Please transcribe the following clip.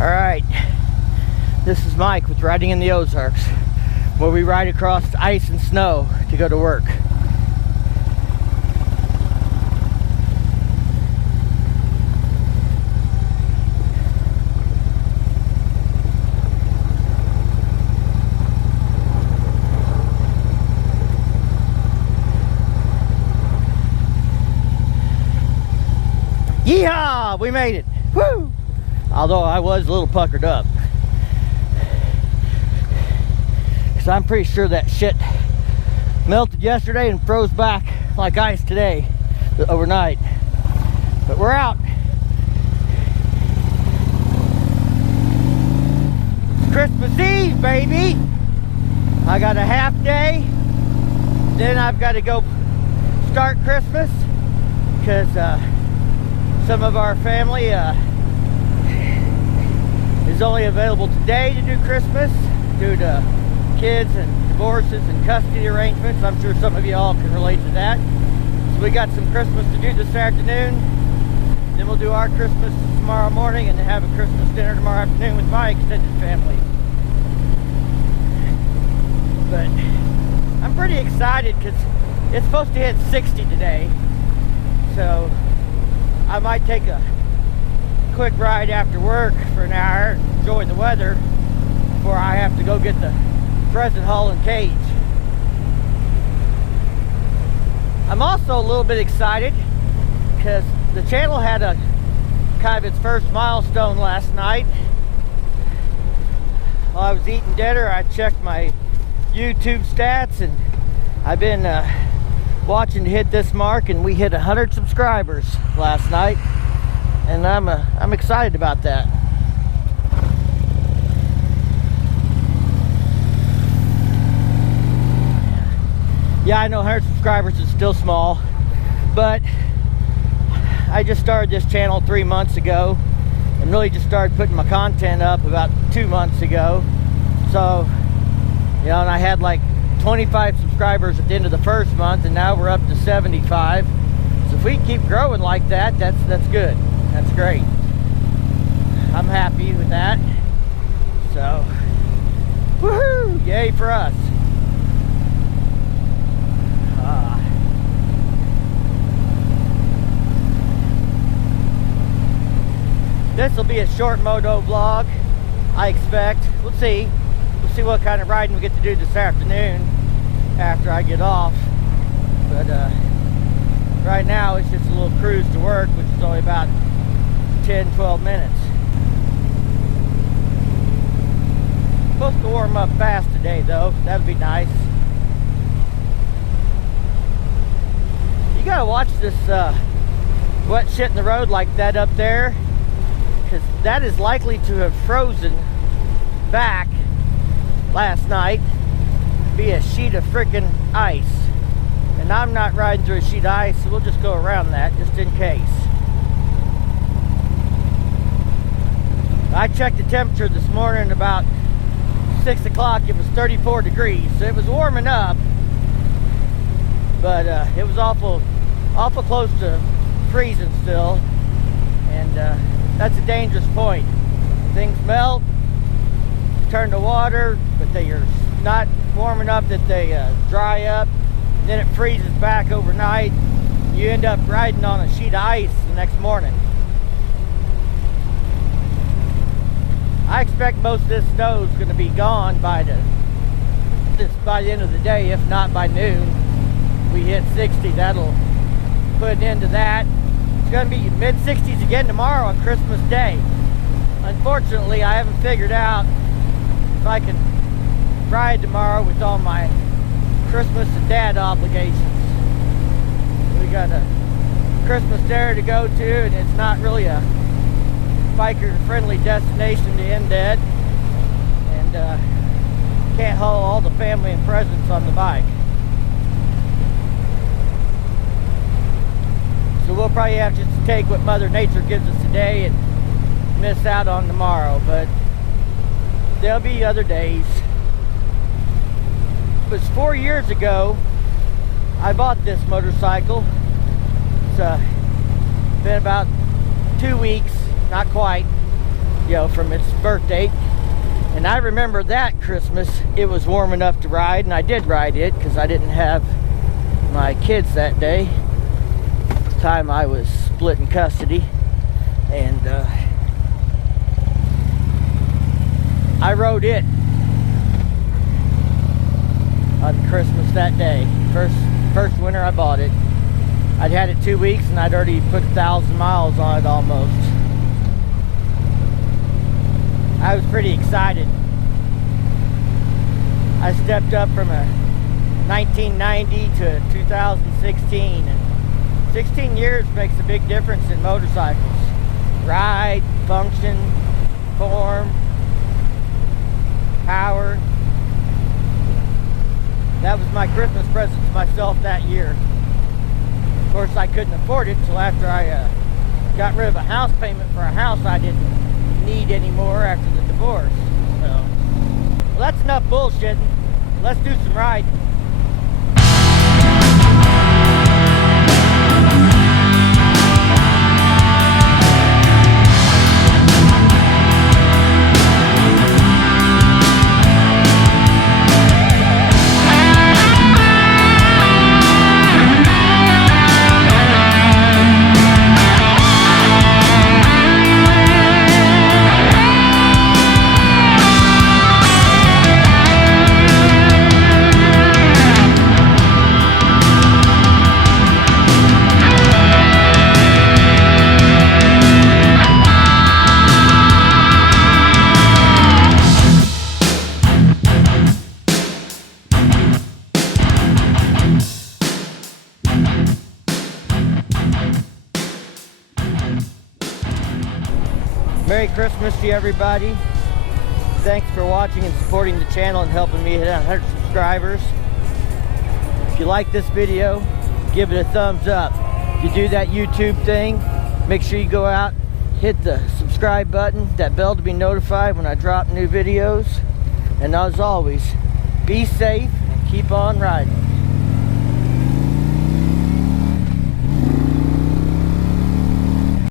Alright, this is Mike with Riding in the Ozarks, where we ride across ice and snow to go to work. Yeehaw! We made it! Woo! Although I was a little puckered up, because I'm pretty sure that shit melted yesterday and froze back like ice today, overnight. But we're out. It's Christmas Eve, baby. I got a half day, then I've got to go start Christmas, because some of our family is only available today to do Christmas due to kids and divorces and custody arrangements. I'm sure some of you all can relate to that. So we got some Christmas to do this afternoon. Then we'll do our Christmas tomorrow morning and then have a Christmas dinner tomorrow afternoon with my extended family. But I'm pretty excited because it's supposed to hit 60 today. So I might take a quick ride after work for an hour and enjoy the weather before I have to go get the present haul and cage. I'm also a little bit excited because the channel had a kind of its first milestone last night. While I was eating dinner, I checked my YouTube stats and I've been watching to hit this mark, and we hit 100 subscribers last night, and I'm excited about that. Yeah, I know 100 subscribers is still small, but I just started this channel 3 months ago and really just started putting my content up about 2 months ago. So, you know, and I had like 25 subscribers at the end of the first month, and now we're up to 75. So if we keep growing like that, that's good. That's great. I'm happy with that. So, woohoo! Yay for us. This will be a short moto vlog, I expect. We'll see. We'll see what kind of riding we get to do this afternoon after I get off. But right now it's just a little cruise to work, which is only about 10-12 minutes. Supposed to warm up fast today though. That'd be nice. You gotta watch this wet shit in the road like that up there, because that is likely to have frozen back last night, be a sheet of freaking ice, and I'm not riding through a sheet of ice, so we'll just go around that just in case. I checked the temperature this morning about 6 o'clock. It was 34 degrees, so it was warming up, but it was awful close to freezing still, and that's a dangerous point. Things melt, turn to water, but they are not warm enough that they dry up, and then it freezes back overnight. You end up riding on a sheet of ice the next morning. I expect most of this snow is going to be gone by the end of the day, if not by noon. We hit 60, that'll put an end to that. It's going to be mid-60s again tomorrow on Christmas Day. Unfortunately, I haven't figured out if I can ride tomorrow with all my Christmas and Dad obligations. We got a Christmas dinner to go to, and it's not really a biker-friendly destination to end at, and can't haul all the family and presents on the bike. So we'll probably have just to take what Mother Nature gives us today and miss out on tomorrow, but there'll be other days. It was 4 years ago I bought this motorcycle. It's been about 2 weeks, not quite, you know, from its birth date. And I remember that Christmas, it was warm enough to ride, and I did ride it because I didn't have my kids that day. At the time I was split in custody, and I rode it on Christmas that day. First winter I bought it. I'd had it 2 weeks and I'd already put 1,000 miles on it almost. I was pretty excited. I stepped up from a 1990 to 2016, and 16 years makes a big difference in motorcycles. Ride, function, form, power. That was my Christmas present to myself that year. Of course, I couldn't afford it till after I got rid of a house payment for a house I didn't need anymore after the divorce. So, well, that's enough bullshitting. Let's do some riding. Merry Christmas to everybody. Thanks for watching and supporting the channel and helping me hit 100 subscribers. If you like this video, give it a thumbs up. If you do that YouTube thing, make sure you go out, hit the subscribe button, that bell to be notified when I drop new videos. And as always, be safe and keep on riding.